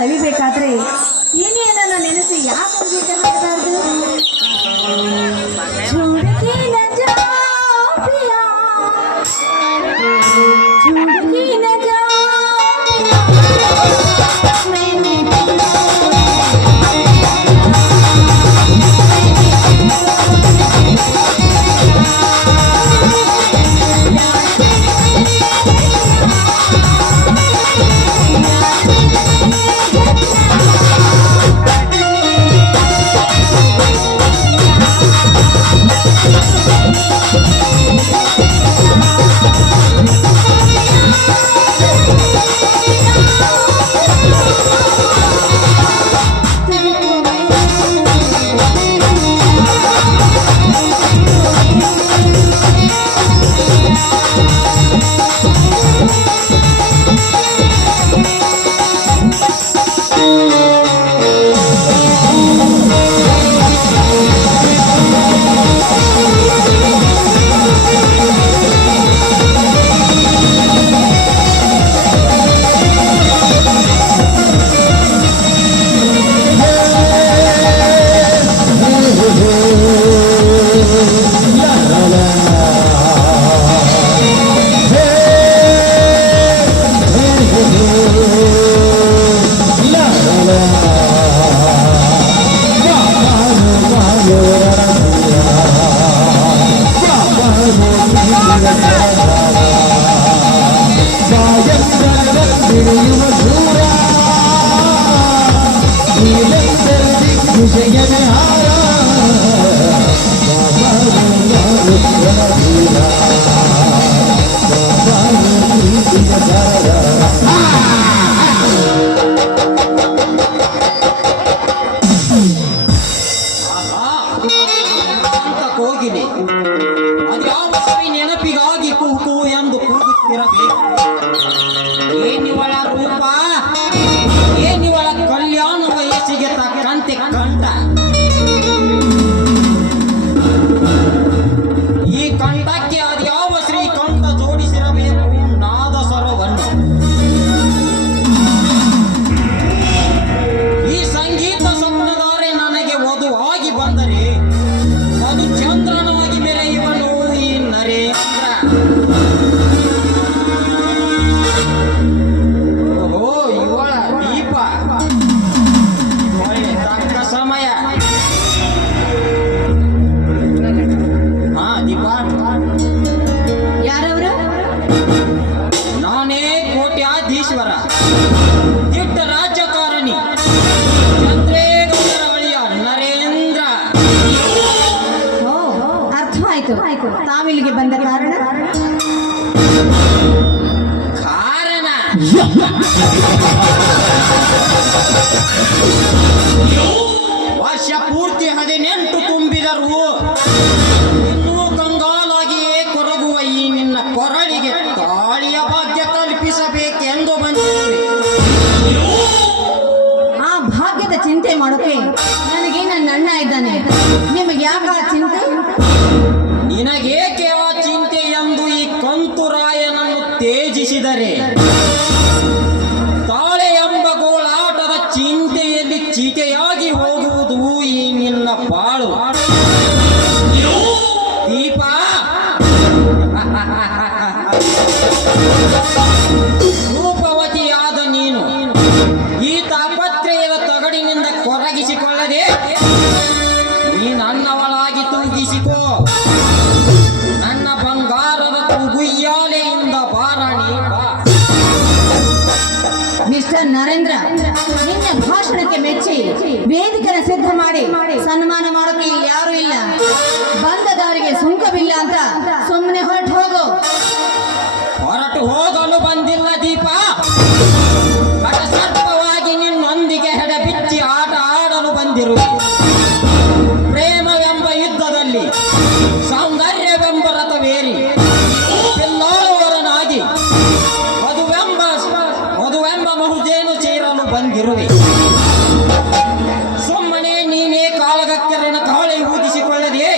ಸವಿಬೇಕಾದ್ರೆ ಏನೇನನ್ನ ನೆನೆಸಿ ಯಾಕೆ ಗೀತೆ ಹಾಡಬಾರ್ದು? ಚುಡುಕಿ ನಜ ಪ್ರಿಯ, ಚುಡುಕಿ ನಜ ಕೋಗಿಲೆ ಅದ್ಯಾವ ಸವಿ ನೆನಪಿಗಾಗಿ ಕುಹು ಎಂದು ಕೂಗುತ್ತಿರಬೇಕು. ಏನಿವಳ ರೂಪ, ಏನಿವಳ ಕಲ್ಯಾಣ ವಯಸ್ಸಿಗೆ ತಕ್ಕಂತೆ ಕಂಠ. ಈ ಕಂಠಕ್ಕೆ ಅದ್ಯಾವ ಶ್ರೀಕಂಠ ಜೋಡಿಸಿರಬೇಕು ನಾದ ಸರವನ್ನು. ಈ ಸಂಗೀತ ಸ್ವಪ್ನಧಾರೆ ನನಗೆ ವಧುವಾಗಿ ಬಂದರೆ ಅದು ಚಂದ್ರನಾಗಿ ಮೆರೆಯುವನು ಈ ನರೇಂದ್ರ. ಓಹೋ, ಇವಳ ದೀಪ ಒಳ್ಳೆ ತಕ್ಕ ಸಮಯ. ಹಾ ದೀಪ, ಯಾರವರು? ನಾನೇ ಕೋಟ್ಯಾಧೀಶ್ವರ, ದಿಟ್ಟ ರಾಜ್ಯಕಾರಣಿ, ಚಂದ್ರೇಗೌಡರ ಬಳಿಯ ನರೇಂದ್ರ. ಅರ್ಥವಾಯ್ತು. ತಾವಿಲ್ಲಿಗೆ ಬಂದ ಕಾರಣ? ಕಾರಣ ವರ್ಷ ಪೂರ್ತಿ 18 ತುಂಬಿದರು ಇನ್ನೂ ಕಂಗಾಲಾಗಿಯೇ ಕೊರಗುವ ಈ ನಿನ್ನ ಕೊರಳಿಗೆ ತಾಳಿಯ ಭಾಗ್ಯ ಕಲ್ಪಿಸಬೇಕೆಂದು ಬಂದಿರುವೆ. ಆ ಭಾಗ್ಯದ ಚಿಂತೆ ಮಾಡೋಕೆ ನನಗೆ ನನ್ನ ಅಣ್ಣ ಇದ್ದಾನೆ. ನಿಮಗೆ ಯಾಕ ಆ ಚಿಂತೆ? ನಿನಗೇಕೆ ಆ ಚಿಂತೆ ಎಂದು ಈ ಕಂತುರಾಯನನ್ನು ತೇಜಿಸಿದರೆ ತಾಳೆ ಎಂಬ ಗೋಳಾಟದ ಚಿಂತೆಯಲ್ಲಿ ಚೀತೆಯಾಗಿ ಹೋಗುವುದು ಈ ನಿನ್ನ ಬಾಳು. ದೀಪ, ರೂಪವತಿಯಾದ ನೀನು ಈ ತಾಪತ್ರಯದ ತಗಡಿನಿಂದ ಕೊರಗಿಸಿಕೊಳ್ಳದೆ ನೀ ನನ್ನವಳಾಗಿ ತೂಗಿಸಿಕೋ. ನನ್ನ ಬಂಗಾರದ ತೂಗುಯ್ಯಾಲೆಯಿಂದ ಬಾರಾಣಿ ಬಾ. ಮಿಸ್ಟರ್ ನರೇಂದ್ರ, ನಿನ್ನ ಭಾಷಣಕ್ಕೆ ಮೆಚ್ಚಿ ವೇದಿಕೆನ ಸಿದ್ಧ ಮಾಡಿ ಸನ್ಮಾನ ಮಾಡೋಕೆ ಇಲ್ಲಿ ಯಾರು ಇಲ್ಲ. ಬಂದ ದಾರಿಗೆ ಸುಂಕವಿಲ್ಲ ಅಂತ ಸುಮ್ಮನೆ ಹೊರಟು ಹೋಗು. ಹೊರಟು ಹೋಗಲು ಬಂದಿಲ್ಲ ದೀಪ, ಕಟಸರ್ಪವಾಗಿ ನಿನ್ನೊಂದಿಗೆ ಹೆಡೆ ಬಿಚ್ಚಿ ಆಟ ಆಡಲು ಬಂದಿರುವೆ. ಪ್ರೇಮವೆಂಬ ಯುದ್ಧದಲ್ಲಿ ಸೌಂದರ್ಯವೆಂಬ ರಥವೇರಿ ಪಿಲ್ಲಾಳುವರನಾಗಿ ಮಧುವೆಂಬ ಮಹುಜೇನು ಸೇರಲು ಬಂದಿರುವೆ. ಸುಮ್ಮನೆ ನೀನೇ ಕಾಳಗಕ್ಕೆರನ ಕಾಳೆ ಊದಿಸಿಕೊಳ್ಳದೆ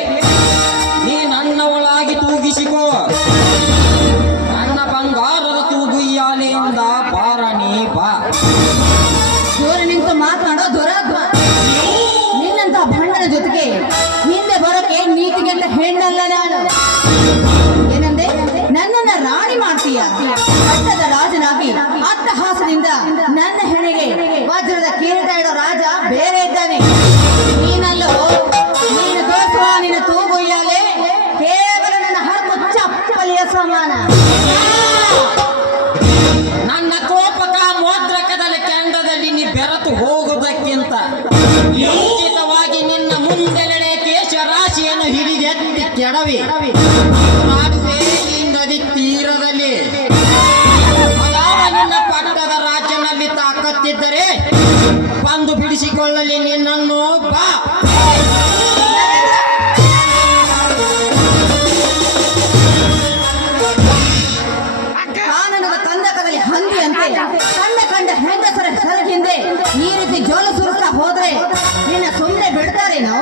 ನೀ ನನ್ನವಳಾಗಿ ತೂಗಿಸಿಕೋ. ನನ್ನ ಬಂಗಾರದ ತೂಗುಯ್ಯಾಲೆಯಿಂದ ಬಾರ ನೀ ಬಾ. ದೂರ ಬಗ್ಗೆ ಹಿಂದೆ ಬರೋಕೆ ನೀತಿಗೆಟ್ಟ ಹೆಣ್ಣಲ್ಲ ನಾನು. ಏನಂದೆ? ನನ್ನನ್ನ ರಾಣಿ ಮಾಡ್ತೀಯ? ಪಟ್ಟದ ರಾಜನಾಗಿ ಅಟ್ಟಹಾಸದಿಂದ ನನ್ನ ಹೆಣೆಗೆ ವಜ್ರದ ಕಿರೀಟ ಇಡೋ ರಾಜ ಬೇರೆ ಇದ್ದಾನೆ. ನೀನಲ್ಲೋ, ನೀನು ತೋರಿಸುವ ನಿನ್ನ ತೂಗುಯ್ಯಾಲೆ ಕೇವಲ ನನ್ನ ಹರಕು ಚಪ್ಪಲಿಯ ಸಮಾನ. ನನ್ನ ಕೋಪಕ ಮೋದ್ರಕದಲ್ಲಿ ಕೆಂಡದಲ್ಲಿ ನೀ ಬೆರೆತು ಹೋಗುವುದಕ್ಕಿಂತ ಮುಂಚಿತವಾಗಿ ನಿನ್ನ ಮುಂದೆ ನಡೆ ಕೇಶ ರಾಶಿಯನ್ನು ಹಿಡಿದೆತ್ತಿ ಕೆಡವಿ ಮಾಡುವೆ ಈ ನದಿ ತೀರದಲ್ಲಿ. ಯಾವ ನಿನ್ನ ಪಟ್ಟದ ರಾಜ್ಯನಲ್ಲಿ ತಾಕತ್ತಿದ್ದರೆ ಬಂದು ಬಿಡಿಸಿಕೊಳ್ಳಲಿ ನಿನ್ನನ್ನು ಬಾ. ಕಾನನದ ಕಂದಕದಲ್ಲಿ ಹಂದಿಯಂತೆ ಕಂಡ ಹೆಂಗಸರ ಹಿಂದೆ ಈ ರೀತಿ ಜೋಲು ಸುರಿಸ್ತಾ ಹೋದ್ರೆ ನಿನ್ನ ಸುಮ್ಮನೆ ಬಿಡ್ತಾರೇನೋ?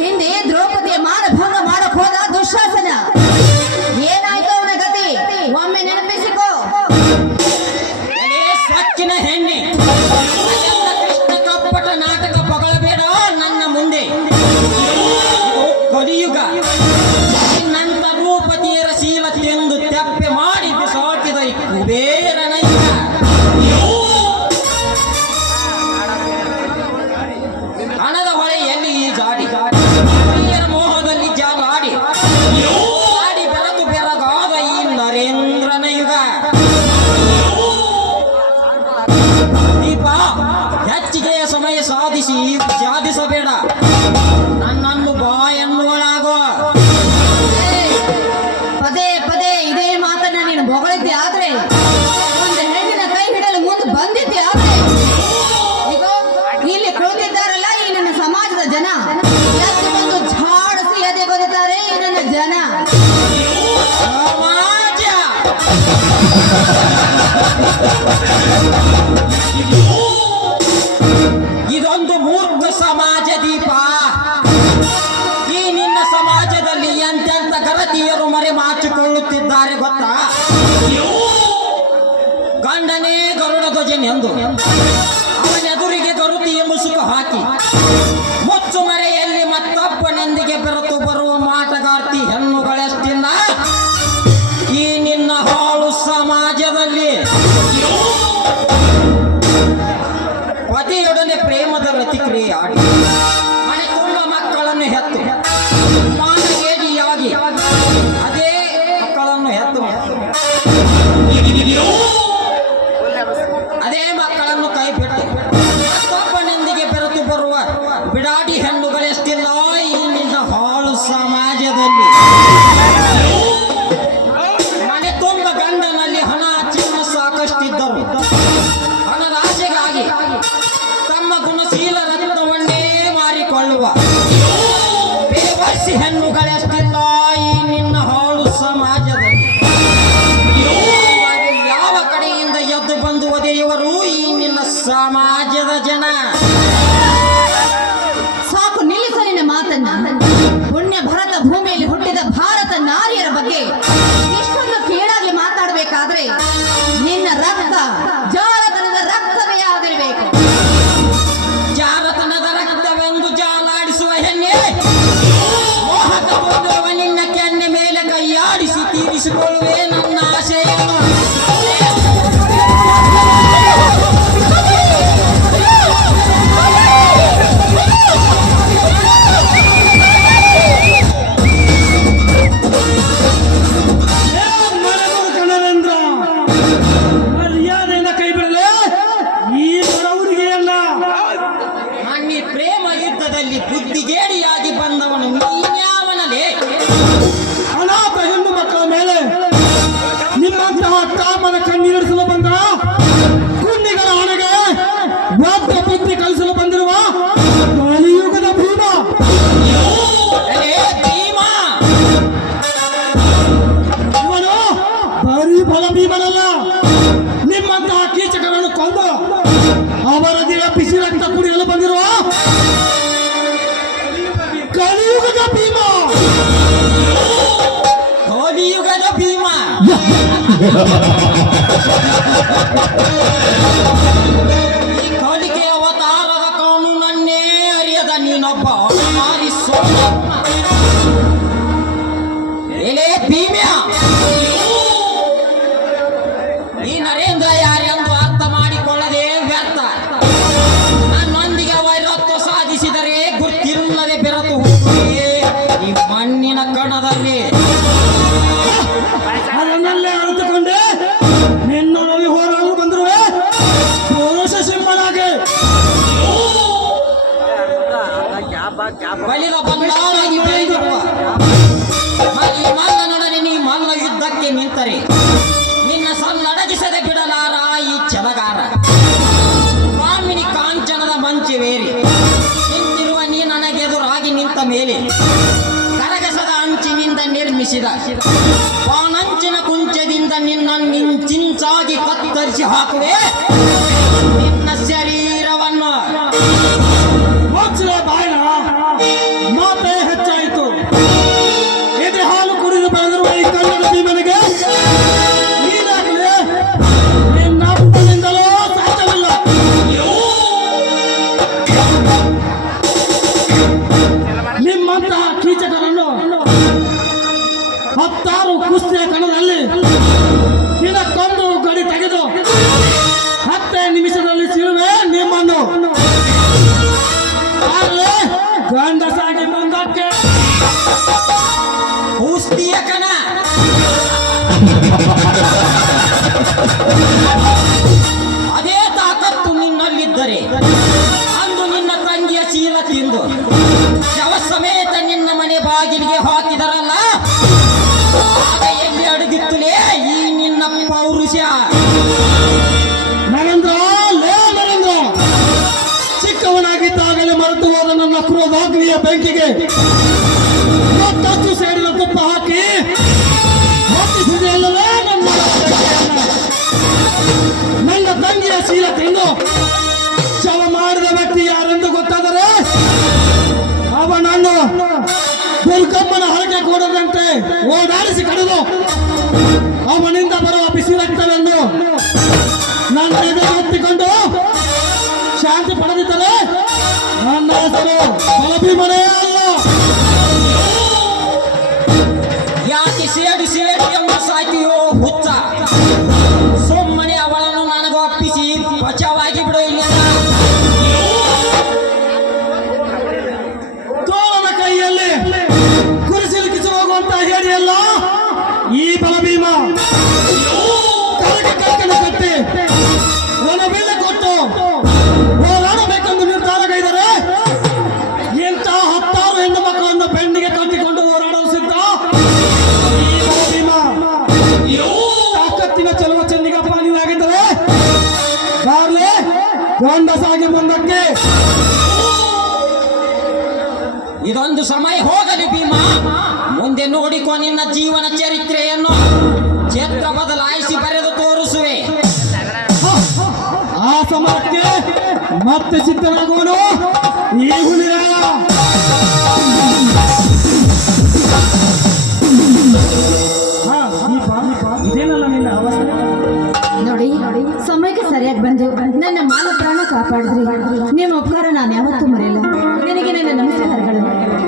ಹಿಂದೆ ದ್ರೌಪದಿಯ ಮಾನಭಂಗ ಮಾಡಕ್ ಹೋದ ದುಶ್ಯಾಸನ, ಏನಾಯ್ತು ಅವನ ಗತಿ ಒಮ್ಮೆ ನೆನಪಿಸಿಕೋ. ಎಲೆ ಸೊಕ್ಕಿನ ಹೆಣ್ಣೆ, ಅದೆಲ್ಲ ಕೃಷ್ಣ ಕಪ್ಪಟ ನಾಟಕ ಪಗಳಬೇಡ ನನ್ನ ಮುಂದೆ. ಇದು ಕಲಿಯುಗ. ನಿನ್ನಂತ ರೂಪತಿಯರ ಶೀಲ ತಿಂದು ತೆಪ್ಪೆ ಮಾಡಿ ಬಿಸಾಕಿದ ಈ ಕುಬೇರನ ಯುಗ. ಹಣದ ಹೊಳೆಯಲ್ಲಿ ಈ ಜಾಡಿ ಸ್ತ್ರೀಯರ ಮೋಹದಲ್ಲಿ ಜಾಲಾಡಿ ಆಡಿ ಬೆರೆತು ಬೆರಗಾದ ಈ ನರೇಂದ್ರನ ಯುಗ. ದೀಪ ಹೆಚ್ಚಿಗೆ ಸಮಯ ಸಾಧಿಸಬೇಡ, ನನ್ನನ್ನು ಬಾ ಎನ್ನುವಳಾಗೋ. ಪದೇ ಪದೇ ಇದೇ ಮಾತನ್ನ ನೀನು ಹೊಗಳಿದ್ದೆ ಆದ್ರೆ, ಒಂದು ಹೆಣ್ಣಿನ ಕೈ ಹಿಡಲು ಮುಂದೆ ಬಂದಿದ್ದೆ ಆದ್ರೆ, ಇಗೋ ಇಲ್ಲಿ ಕುಳಿತಿದ್ದಾರಲ್ಲ ಈ ನನ್ನ ಸಮಾಜದ ಜನ, ಎದ್ದು ಬಂದು ಝಾಡಿಸಿ ಎದೆ ಬರುತ್ತಾರೆ ಈ ನನ್ನ ಜನ. ಸಮಾಜ ಇದೊಂದು ಮೂರ್ಖ ಸಮಾಜ ದೀಪ. ಈ ನಿನ್ನ ಸಮಾಜದಲ್ಲಿ ಎಂತೆಂತ ಗರತಿಯರು ಮರೆ ಮಾಚಿಕೊಳ್ಳುತ್ತಿದ್ದಾರೆ ಗೊತ್ತಾ? ಗಂಡನೇ ಗರುಡ ಧ್ವಜನೆಂದು ಅವನೆದುರಿಗೆ ಗರುತಿಯ ಮುಸುಕು ಹಾಕಿ ಮುಚ್ಚು ಮರೆಯಲ್ಲಿ ಮತ್ತೊಬ್ಬನೊಂದಿಗೆ ಬೆರೆತು ಬರುವ ಮಾಟಗಾರ್ತಿ ಹೆಣ್ಣುಗಳೆಷ್ಟಿಲ್ಲ ಈ ನಿನ್ನ ಹಾಳು ಸಮಾಜದಲ್ಲಿ. ಪತಿಯೊಡನೆ ಪ್ರೇಮದ ರತಿಕ್ರಿಯೆ ಆಡಿ ಮನೆ ತುಂಬ ಮಕ್ಕಳನ್ನು ಹೆತ್ತು ಮಾನಗೇಡಿಯಾಗಿ ಅದೇ ಮಕ್ಕಳನ್ನು ಹೆತ್ತು ಅದೇ ಮಕ್ಕಳನ್ನು ಕೈ ಬಿಟ್ಟು ಮತ್ತೊಬ್ಬನೊಂದಿಗೆ ಬೆರೆತು ಬರುವ ಬಿಡಾಡಿ ಹೆಣ್ಣುಗಳೆಷ್ಟಿಲ್ಲ ಈ ನಿನ್ನ ಹಾಳು ಸಮಾಜದಲ್ಲಿ. ಮನೆ ತುಂಬ ಗಂಡನಲ್ಲಿ ಹಣ ಚಿನ್ನ ಸಾಕಷ್ಟಿದ್ದರು ಹಣದ ಆಸೆಗಾಗಿ ತಮ್ಮ ಗುಣಶೀಲ ರತ್ನವನ್ನೇ ಮಾರಿಕೊಳ್ಳುವ ಬೇವರ್ಸಿ ಹೆಣ್ಣುಗಳೆಷ್ಟಿಲ್ಲ ಈ ನಿನ್ನ ಹಾಳು ಸಮಾಜದಲ್ಲಿ. ಯಾವ ಕಡೆಯಿಂದ ಎದ್ದು ಬಂದು ಒದೆಯುವರು ಈ ನಿನ್ನ ಸಮಾಜದ ಜನ. ಸಾಕು, ನಿಲ್ಲಿಸ ನಿನ್ನ ಮಾತನ್ನ. ಪುಣ್ಯ ಭರತ ಭೂಮಿಯಲ್ಲಿ ಹುಟ್ಟಿದ ಭಾರತ ನಾರಿಯರ ಬಗ್ಗೆ ಇಷ್ಟೊಂದು ಕೀಳಾಗಿ ಮಾತಾಡಬೇಕಾದ್ರೆ ನಿನ್ನ ರಕ್ತ ಜಾರತನದ ರಕ್ತವೇ ಆಗಿರಬೇಕು. ಜಾರತನದ ರಕ್ತವೆಂದು ಜಾಲಾಡಿಸುವ ಹೆಣ್ಣೆ, ಮೋಹಕ ತೋರುವ ನಿನ್ನ ಕೆನ್ನೆ ಮೇಲೆ ಕೈಯಾಡಿಸಿ ತೀರಿಸಿಕೊಳ್ಳುವೆ ನನ್ನ ಆಶೆಯನ್ನು. ಮರ್ಯಾದೆಯಿಂದ ಕೈ ಬಿಡಲೇ ಈ ಬಡವರಿಗೆ ಅಲ್ಲ. ಈ ಪ್ರೇಮ ಯುದ್ಧದಲ್ಲಿ ಬುದ್ಧಿಗೇಡಿಯಾಗಿ ಬಂದವನು ನೀನ್ಯಾವನಲೇ? ಅನಾಥ ಹೆಣ್ಣು ಮಕ್ಕಳ ಮೇಲೆ ನಿಮ್ಮಂತಹ ಕಾಮನ ಕಣ್ಣೀರಿಸಲು ಬಂದ ಕುಂಡಿಗಳ ಹಣೆಗೆ ವಾದ್ಯ ಬುದ್ಧಿ ಕಲಿಸಲು ಬಂದಿರುವ ಕಲಿಯುಗದ ಭೀಮ. ಅಲೇ ಭೀಮ, ಇವನು ಬರೀ ಬಲ ಭೀಮನಲ್ಲ, ನಿಮ್ಮಂತಹ ಕೀಚಕರನ್ನು ಕೊಂದು ಅವರ ದಿನ ಬಿಸಿ ರಕ್ತ ಕುಡಿಯಲು ಬಂದಿರುವ ಕಲಿಯುಗದ ಭೀಮ. ಕಲಿಯುಗದ ಭೀಮ. ಈ ಕಲಿಕೆ ಅವತಾರದ ಕಾನೂನನ್ನೇ ಅರಿಯದ ನೀನೊಬ್ಬ ಎಲೆ ಭೀಮ್ಯ, ಈ ನರೇಂದ್ರ ಯಾರೆಂದು ಅರ್ಥ ಮಾಡಿಕೊಳ್ಳದೆ ವ್ಯರ್ಥ. ನನ್ನೊಂದಿಗೆ ವೈರತ್ವ ಸಾಧಿಸಿದರೆ ಗುರ್ತಿಲ್ಲದೆ ಬೆರೆತು ಹೋಗುವೆ ಈ ಮಣ್ಣಿನ ಕಣದಲ್ಲಿ. ಅದನ್ನಲ್ಲೇ ಅರಿತುಕೊಂಡೆ ನಿನ್ನೊಳಗೆ ಹೋರಾಡಲು ಬಂದಿರುವೆ ಪುರುಷ ಸಿಂಹನಾಗೆ. ಬಲಿದ ಬಂದಾಗಿ ಬೆಳೆದಿರುವ ಈ ಮಲ್ಲನೊಡನೆ ನೀ ಮಲ್ಲ ಯುದ್ಧಕ್ಕೆ ನಿಂತರೆ ನಿನ್ನ ಸನ್ನಡಗಿಸದೆ ಬಿಡಲಾರ ಈ ಛಲಗಾರ. ಕಾಮಿನಿ ಕಾಂಚನದ ಮಂಚವೇರಿ ನಿಂತಿರುವ ನೀ ನನಗೆದುರಾಗಿ ನಿಂತ ಮೇಲೆ ಕರಗಸದ ಅಂಚಿನಿಂದ ನಿರ್ಮಿಸಿದ ಪಾನಂಚಿನ ಕುಂಚದಿಂದ ನಿನ್ನ ನಿಂಚಿಂಚಾಗಿ ಕತ್ತರಿಸಿ ಹಾಕುವೆ ನಿನ್ನ ಶರೀರವನ್ನು. ಮೋಕ್ಷದ ಬಾಯಣ ಮಾತೇ ಹೆಚ್ಚಾಯಿತು. ಎದೆ ಹಾಲು ಕುಡಿದು ಬೆಳೆದಿರುವ ಈ ಕನ್ನಡ ಭೀಮನಿಗೆ ನೀನಾಗಲೇ ನಿನ್ನಪ್ಪನಿಂದಲೂ ಸಾಧ್ಯವಿಲ್ಲ. ನಿಮ್ಮಂತಹ ಕೀಚಕರನ್ನು ಹತ್ತಾರು ಕುಸ್ತಿಯ ಕಣದಲ್ಲಿ ದಿನಕ್ಕೊಂದು ಗಡಿ ತೆಗೆದು 10 ನಿಮಿಷದಲ್ಲಿ ಸಿಳುವೆ ನಿಮ್ಮನ್ನು. ಆದರೆ ಗಂಡಸಾಗಿ ಮುಂದಕ್ಕೆ ಕುಸ್ತಿಯ ಕಣ ಅದೇ ತಾಕತ್ತು ನಿನ್ನಲ್ಲಿದ್ದರೆ ಅಂದು ನಿನ್ನ ತಂಗಿಯ ಚೀಲ ತಿಂದು ಶವ ಸಮೇತ ನಿನ್ನ ಮನೆ ಬಾಗಿಲಿಗೆ ಹಾಕಿದರಲ್ಲ, ಆಗ ಎಲ್ಲಿ ಅಡಗಿತ್ತಲೇ ಈ ನಿನ್ನ ಪೌರುಷ. ನರೇಂದ್ರ, ಲೇ ನರೇಂದ್ರ, ಚಿಕ್ಕವನಾಗಿದ್ದಾಗಲೇ ಮರೆತು ಹೋದ ನನ್ನ ಕ್ರೋಧಾಗ್ನಿಯ ಬೆಂಕಿಗೆ ಮತ್ತಷ್ಟು ಸೇಡಿನ ತುಪ್ಪ ಹಾಕಿ ಹೊತ್ತಿಸಿದೆಯಲ್ಲವೇ ನನ್ನ ತಂಗಿಯನ್ನ. ನನ್ನ ತಂಗಿಯ ಶೀಲ ತಿಂದು ಶವ ಮಾಡಿದ ವ್ಯಕ್ತಿ ಯಾರೆಂದು ಗೊತ್ತಾದರೆ ಅವನನ್ನು ದುರ್ಗಮ್ಮನ ಹರಕೆ ಕೂಡದಂತೆ ಓಡಾಡಿಸಿ ಕಡಿದು ಅವನಿಂದ ಬರುವ ಬಿಸಿ ರಕ್ತವೆಂದು ನನ್ನ ಎದೆ ಹೊತ್ತಿಕೊಂಡು ಶಾಂತಿ ಪಡೆದಿದ್ದರೆ ನನ್ನ ಹೆಸರು ಬಲಭೀಮನೇ ಅಲ್ಲ. ಯಾಕೆ ಸೇಡಿ ಸೇಡಿ ಎಂಬ ಸಾಕಿಯೋ ಹುಚ್ಚ. ಸುಮ್ಮನೆ ಅವಳನ್ನು ನನಗೆ ಒಪ್ಪಿಸಿ ಬಚಾವಾಗಿ ಬಿಡು ಇಲ್ಲಿಂದ. ತೋಳನ ಕೈಯಲ್ಲಿ ಕುರಿಸಿಲುಕಿಸಿ ಹೋಗುವಂತ ಹೇಳಿಯಲ್ಲ ಈ ಬಲಭೀಮ. ಕರಕನ ಕಟ್ಟಿ ರಣಬೀಲ ಕೊಟ್ಟು ಹೋರಾಡಬೇಕೆಂದು ನಿರ್ಧಾರಗೈದರೆ ಇಂತಹ 10 ಹೆಣ್ಣು ಮಕ್ಕಳನ್ನು ಬೆನ್ನಿಗೆ ಕಟ್ಟಿಕೊಂಡು ಹೋರಾಡಲು ಸಿದ್ಧ ಈ ಬಲಭೀಮ. ತಾಕತ್ತಿನ ಚೆಲುವ ಚೆನ್ನಿಗಪ್ಪ ನೀವಾಗಿದ್ದರೆ ಕಾರ್ಲೆ ಗಂಡಸಾಗಿ ಮುಂದಕ್ಕೆ. ಇದೊಂದು ಸಮಯ ಹೋಗಲಿ ಭೀಮ, ಮುಂದೆ ನೋಡಿಕೊ ನಿನ್ನ ಜೀವನ ಚರಿತ್ರೆಯನ್ನು ಚಿತ್ರ ಬದಲಾಯಿಸಿ ಬರೆದು ತೋರಿಸುವೆ. ಆ ಸಮಯಕ್ಕೆ ಮತ್ತೆ ಸಿದ್ಧನಾಗುವನು ಈ ಹುಲಿರಾಯ. ಇದೇನಲ್ಲ ನಿನ್ನ ಅವಸ್ಥೆ. ನೋಡಿ ಸಮಯಕ್ಕೆ ಸರಿಯಾಗಿ ಬಂದು ನನ್ನ ಮಾನ ಪ್ರಾಣ ಕಾಪಾಡಿದ್ರಿ. ನಿಮ್ಮ ಉಪಕಾರ ನಾನು ಯಾವತ್ತೂ ಮರೆಯಲ್ಲ. ನಿನಗೆ ನನ್ನ ನಮಸ್ಕಾರಗಳು.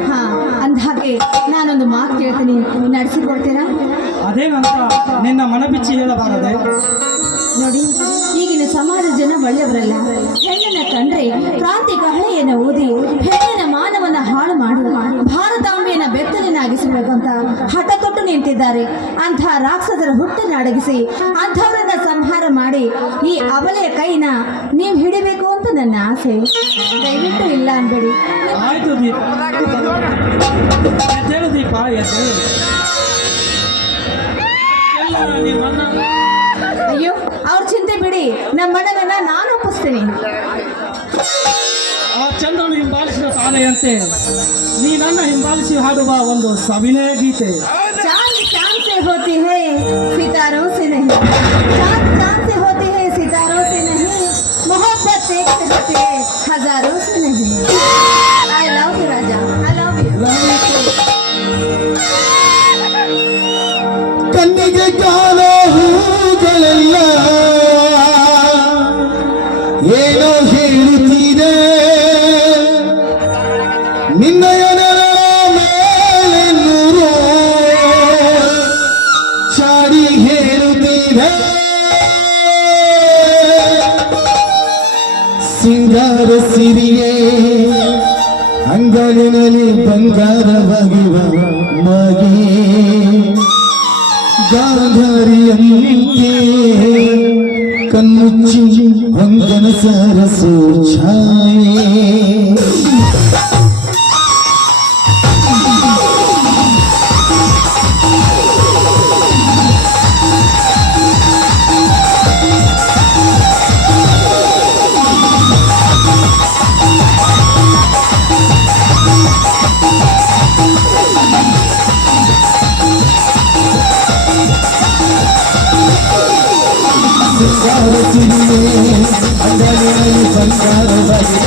ಹಾ, ಅಂದಹಾಗೆ ನಾನೊಂದು ಮಾತು ಕೇಳ್ತೀನಿ, ನಡೆಸಿಕೊಡ್ತೀರಾ? ಅದೇನಂತ ನಿನ್ನ ಮನ ಬಿಚ್ಚಿ ಹೇಳಬಾರದೆ? ನೋಡಿ, ಈಗಿನ ಸಮಾಜ ಜನ ಒಳ್ಳೆಯವರಲ್ಲ. ಹೆಣ್ಣನ್ನ ಕಂಡ್ರೆ ಕ್ರಾಂತಿ ಕಹಳೆಯನ್ನು ಓದಿ ಹೆಣ್ಣಿನ ಮಾನವನ ಹಾಳು ಮಾಡಿ ಭಾರತಾಂಬೆಯನ್ನ ಬೆತ್ತಲಿನಾಗಿಸಬೇಕು ಅಂತ ಹಠ ತೊಟ್ಟು ನಿಂತಿದ್ದಾರೆ. ಅಂಥ ರಾಕ್ಷಸರ ಹುಟ್ಟನ್ನು ಅಡಗಿಸಿ ಅಂಥವರನ್ನ ಸಂಹಾರ ಮಾಡಿ ಈ ಅಬಲೆಯ ಕೈನ ನೀವು ಹಿಡಿಬೇಕು ಅಂತ ನನ್ನ ಆಸೆ. ದಯವಿಟ್ಟು ಇಲ್ಲ ಅನ್ಬೇಡಿ. ಆಯ್ತು ದೀಪ, ಎದ್ದೇಳು ದೀಪ, ಎದ್ದೇಳು. ನಿಮ್ಮನ್ನ ಅಯ್ಯೋ, ಅವ್ರ ಚಿಂತೆ ಬಿಡಿ, ನಮ್ಮಣ್ಣನನ್ನ ನಾನು ಒಪ್ಪಿಸ್ತೀನಿ. ಆ ಚಂದ್ರನು ಹಿಂಬಾಲಿಸಿದ ತಾನೆಯಂತೆ ನೀ ನನ್ನ ಹಿಂಬಾಲಿಸಿ ಹಾಡುವ ಒಂದು ಸವಿನಯ ಗೀತೆ. चांद चांद से होती है सितारों से नहीं, चांद चांद से होती है सितारों से नहीं, मोहब्बत एक से होती है हजारों से नहीं. I love you Raja, I love you. ಕಣ್ಣಿಗೆ ಕಾಲ ಹೂಗಳೆಲ್ಲ ಏನೋ ಹೇಳುತ್ತೀರೆ ನಿನ್ನಯ ನೆರಳ ಸಿಂಗಾರ ಸಿರಿಯೇ ಅಂಗಲಿನಲ್ಲಿ ಬಂಗಾರವಾಗಿವ ಮಗೆ ಗಾಂಧಾರಿಯಂತೆ ಕಣ್ಣುಚ್ಚಿ ವಂದನ ಸರಸು ಛಾಯೆ ಅಂಗಲಿನಲ್ಲಿ ಬಂಗಾರವಾಗಿ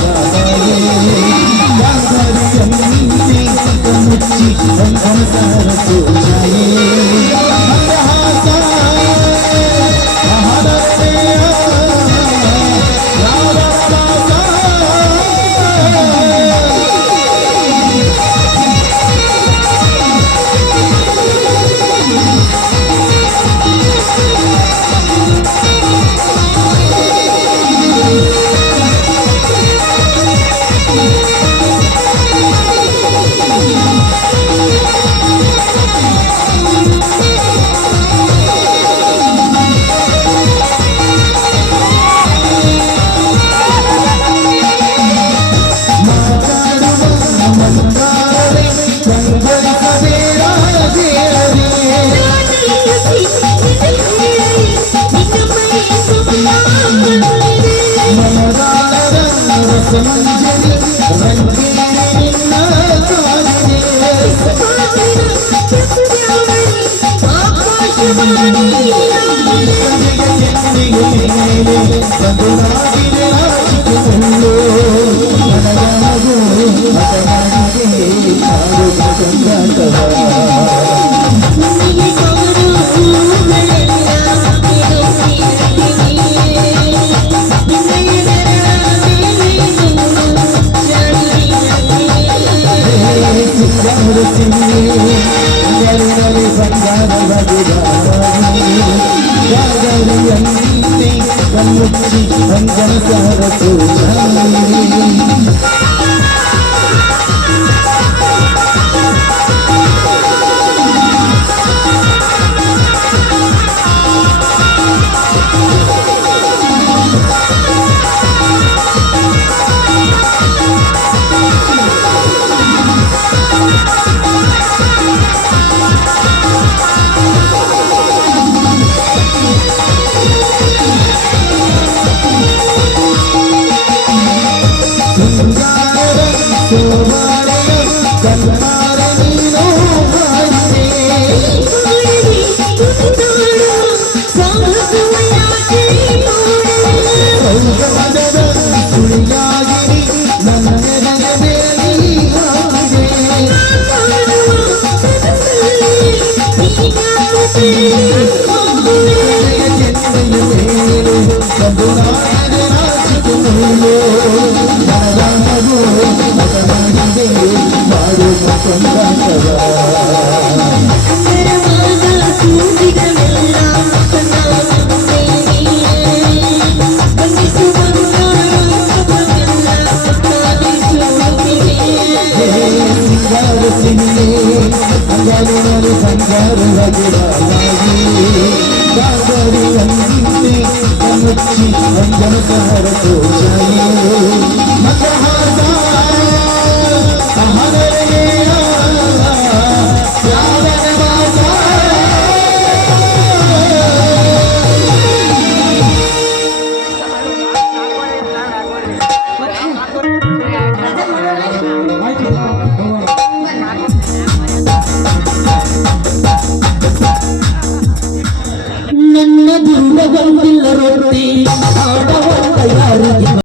ಮುಚ್ಚಿ ವಂದನ ಸರಸು ಛಾಯೆ ಮುಚ್ಚಿ ವಂದನ ಸರಸು ವಂದನ ಸರಸು ನನ್ನ ದುರ್ಗ ಬಂದಿಲ್ಲ ರೊಟ್ಟಿ ಆಡವ